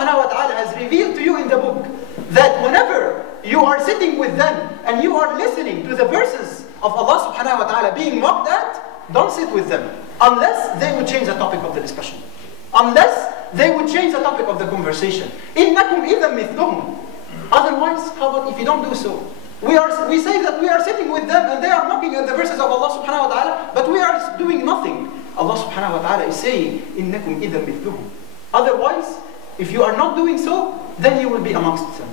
subhanahu wa ta'ala has revealed to you in the book that whenever you are sitting with them and you are listening to the verses of Allah subhanahu wa ta'ala being mocked at, don't sit with them unless they would change the topic of the discussion. Unless they would change the topic of the conversation. إِنَّكُمْ إِذًا مِثْلُهُمْ. Otherwise, how about if you don't do so? We say that we are sitting with them and they are mocking at the verses of Allah subhanahu wa ta'ala, but we are doing nothing. Allah subhanahu wa ta'ala is saying, إِنَّكُمْ إِذًا مِثْلُهُمْ. Otherwise, if you are not doing so, then you will be amongst them.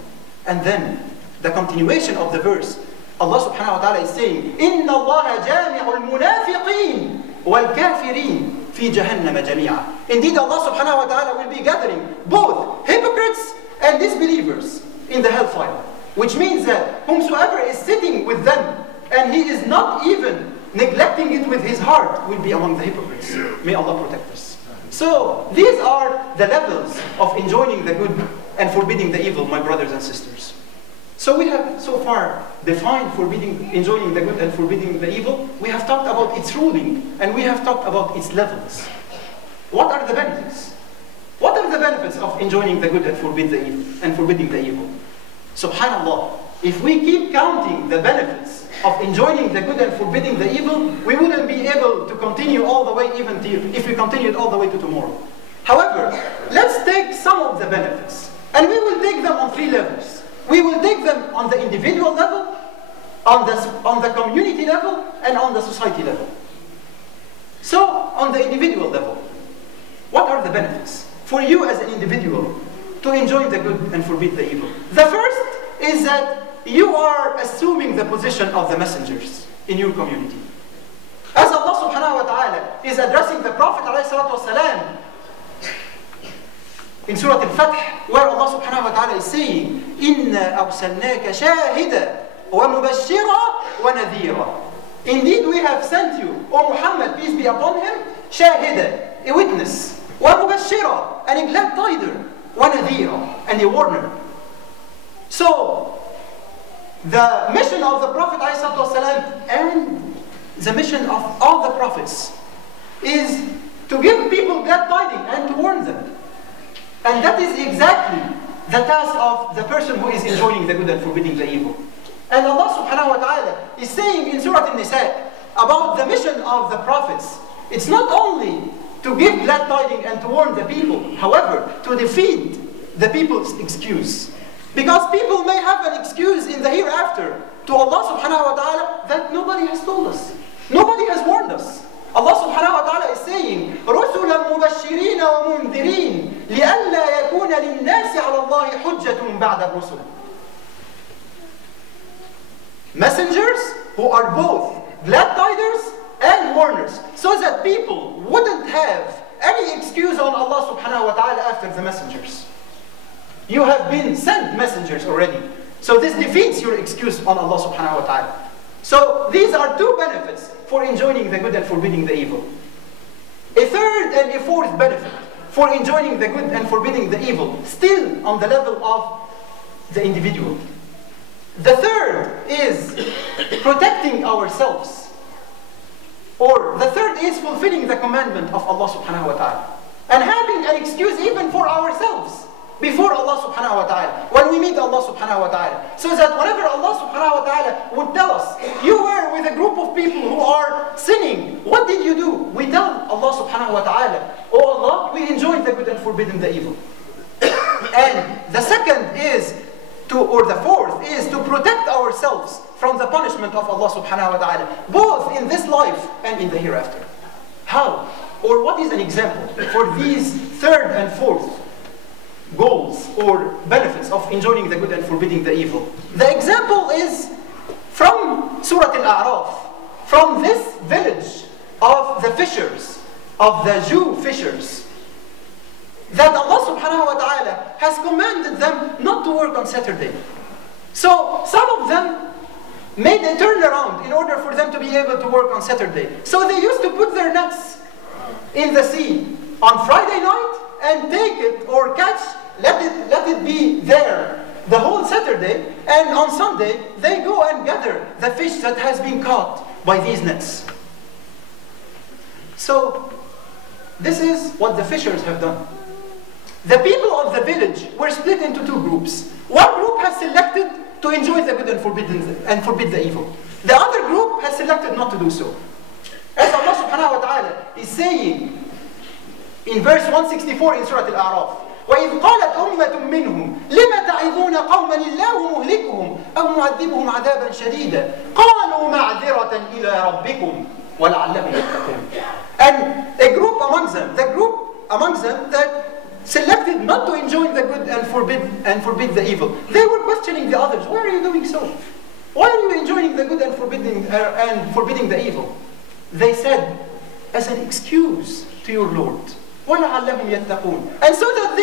And then, the continuation of the verse, Allah subhanahu wa ta'ala is saying, إِنَّ اللَّهَ جَامِعُ الْمُنَافِقِينَ وَالْكَافِرِينَ فِي جَهَنَّمَ جَمِيعًا. Indeed, Allah subhanahu wa ta'ala will be gathering both hypocrites and disbelievers in the hellfire. Which means that whomsoever is sitting with them and he is not even neglecting it with his heart will be among the hypocrites. May Allah protect us. So, these are the levels of enjoining the good and forbidding the evil, my brothers and sisters. So we have so far defined enjoining the good and forbidding the evil. We have talked about its ruling and we have talked about its levels. What are the benefits? What are the benefits of enjoining the good and forbidding the evil? Subhanallah, if we keep counting the benefits of enjoining the good and forbidding the evil, we wouldn't be able to continue all the way even if we continued all the way to tomorrow. However, let's take some of the benefits and we will take them on 3 levels. We will take them on the individual level, on the community level, and on the society level. So, on the individual level, what are the benefits for you as an individual to enjoy the good and forbid the evil? The first is that you are assuming the position of the messengers in your community. As Allah subhanahu wa ta'ala is addressing the Prophet ﷺ in Surah Al-Fath, where Allah subhanahu wa ta'ala is saying, إِنَّا أَرْسَلْنَاكَ شَاهِدًا وَمُبَشِّرًا وَنَذِيرًا. Indeed, we have sent you, O Muhammad, peace be upon him, شَاهِدًا, a witness, وَمُبَشِّرًا, and a glad tidal, وَنَذِيرًا, and a warner. So, the mission of the Prophet ﷺ and the mission of all the prophets is to give people glad tidings and to warn them. And that is exactly the task of the person who is enjoining the good and forbidding the evil. And Allah subhanahu wa ta'ala is saying in Surah An-Nisa about the mission of the prophets. It's not only to give glad tidings and to warn the people, however, to defeat the people's excuse. Because people may have an excuse in the hereafter to Allah subhanahu wa ta'ala that nobody has told us. Nobody has warned us. Allah subhanahu wa ta'ala is saying, رُسُلًا مُبَشِّرِينَ وَمُنذِرِينَ لِأَلَّا يَكُونَ لِلنَّاسِ عَلَى اللَّهِ حُجَّةٌ بَعْدَ الرُّسُلِ. Messengers who are both glad tiders and warners, so that people wouldn't have any excuse on Allah subhanahu wa ta'ala after the messengers. You have been sent messengers already. So this defeats your excuse on Allah subhanahu wa ta'ala. So these are 2 benefits for enjoining the good and forbidding the evil. A third and a fourth benefit for enjoining the good and forbidding the evil, still on the level of the individual. The third is protecting ourselves. Or the third is fulfilling the commandment of Allah subhanahu wa ta'ala. And having an excuse even for ourselves before Allah subhanahu wa ta'ala, when we meet Allah subhanahu wa ta'ala. So that whenever Allah subhanahu wa ta'ala would tell us, you were with a group of people who are sinning, what did you do? We tell Allah subhanahu wa ta'ala, oh Allah, we enjoyed the good and forbidden the evil. And the second is the fourth is to protect ourselves from the punishment of Allah subhanahu wa ta'ala, both in this life and in the hereafter. How? Or what is an example for these third and fourth goals or benefits of enjoining the good and forbidding the evil? The example is from Surah Al-A'raf, from this village of the fishers, of the Jew fishers, that Allah subhanahu wa ta'ala has commanded them not to work on Saturday. So some of them made a turnaround in order for them to be able to work on Saturday. So they used to put their nets in the sea on Friday night and take it or catch, let it be there the whole Saturday, and on Sunday they go and gather the fish that has been caught by these nets. So this is what the fishers have done. The people of the village were split into two groups. One group has selected to enjoy the good and forbid the evil. The other group has selected not to do so. As Allah subhanahu wa ta'ala is saying in verse 164 in Surah Al-A'raf, وَإِذْ قَالَتْ أُمَّةٌ مِّنْهُمْ لِمَ تَعِظُونَ قَوْمًا اللَّهُ مُهْلِكُهُمْ أَوْ مُعَذِّبُهُمْ عَذَابًا شَدِيدًا قَالُوا مَعْذِرَةً إِلَىٰ رَبِّكُمْ وَلَعَلَّهُمْ يَتَّقُونَ. And a group amongst them, the group amongst them that selected not to enjoy the good and forbid the evil, they were questioning the others. Why are you doing so? Why are you enjoying the good and forbidding the evil? They said, as an excuse to your Lord. وَلَعَلَّهُمْ يَتَّقُونَ. And so that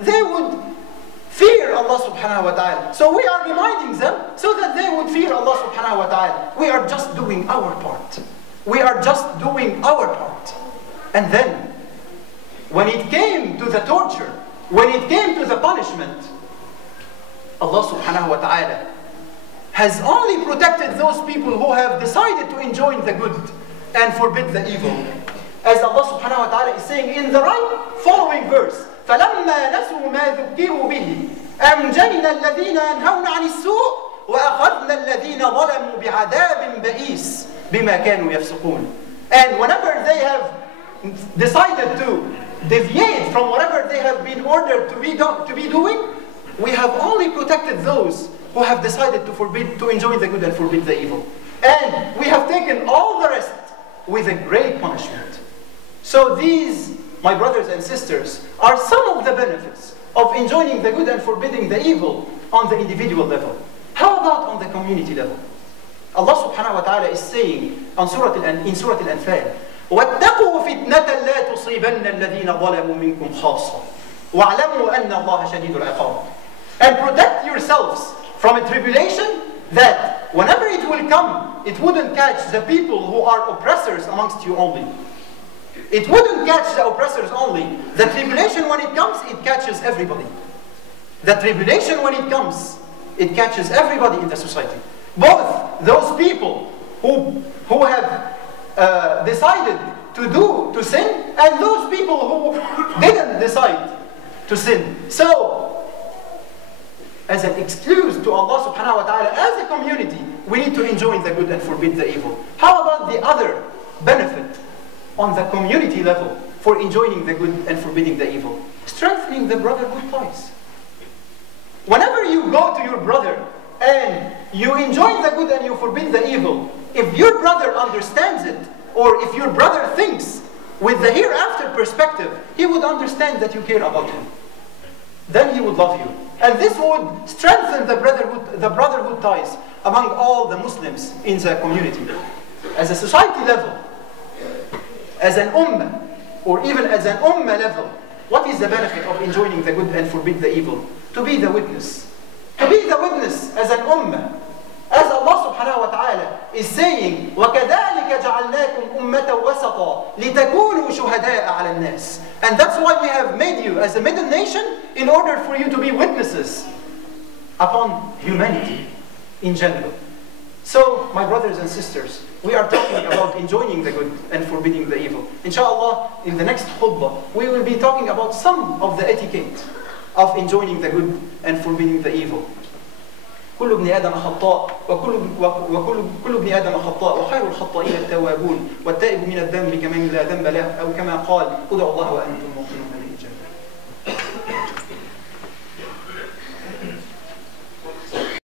they would fear Allah subhanahu wa ta'ala. So we are reminding them so that they would fear Allah subhanahu wa ta'ala. We are just doing our part. We are just doing our part. And then, when it came to the torture, when it came to the punishment, Allah subhanahu wa ta'ala has only protected those people who have decided to enjoy the good and forbid the evil. As Allah subhanahu wa ta'ala is saying in the right following verse, فَلَمَّا نَسُوا مَا ذُكِّرُوا بِهِ أَنْجَيْنَا الَّذِينَ يَنْهَوْنَ عَنِ السُّوءِ وَأَخَذْنَا الَّذِينَ ظَلَمُوا بِعَذَابٍ بَئِيسٍ بِمَا كَانُوا يَفْسُقُونَ. And whenever they have decided to deviate from whatever they have been ordered to be doing, we have only protected those who have decided to enjoy the good and forbid the evil. And we have taken all the rest with a great punishment. So these, my brothers and sisters, are some of the benefits of enjoying the good and forbidding the evil on the individual level. How about on the community level? Allah subhanahu wa ta'ala is saying in Surah Al-Anfal, وَاتَّقُوا فِتْنَةً لَا تُصِيبَنَّ الَّذِينَ ظَلَمُوا مِنْكُمْ خَاصَّةً وَاعْلَمُوا أَنَّ اللَّهَ شَدِيدُ الْعِقَابِ. And protect yourselves from a tribulation that whenever it will come, it wouldn't catch the people who are oppressors amongst you only. It wouldn't catch the oppressors only. The tribulation, when it comes, it catches everybody. The tribulation, when it comes, it catches everybody in the society. Both those people who have decided to sin, and those people who didn't decide to sin. So, as an excuse to Allah subhanahu wa ta'ala, as a community, we need to enjoy the good and forbid the evil. How about the other benefit on the community level for enjoying the good and forbidding the evil? Strengthening the brotherhood ties. Whenever you go to your brother and you enjoy the good and you forbid the evil, if your brother understands it, or if your brother thinks with the hereafter perspective, he would understand that you care about him. Then he would love you. And this would strengthen the brotherhood ties among all the Muslims in the community. As a society level, as an ummah, or even as an ummah level, what is the benefit of enjoying the good and forbid the evil? To be the witness. To be the witness as an ummah. As Allah subhanahu wa ta'ala is saying, وَكَذَلِكَ جَعَلْنَاكُمْ أُمَّةً وَسَطًا لِتَكُونُوا شُهَدَاءَ عَلَى النَّاسِ. And that's why we have made you as a middle nation, in order for you to be witnesses upon humanity in general. So, my brothers and sisters, we are talking about enjoying the good and forbidding the evil. Inshallah, in the next khutbah, we will be talking about some of the etiquette of enjoying the good and forbidding the evil. كل ابن آدم خطاء وكل ابن آدم خطاء وخير الخطائين التوابون والتائب من الذنب كمن لا ذنب له أو كما قال ادعوا الله وأنتم موقنون.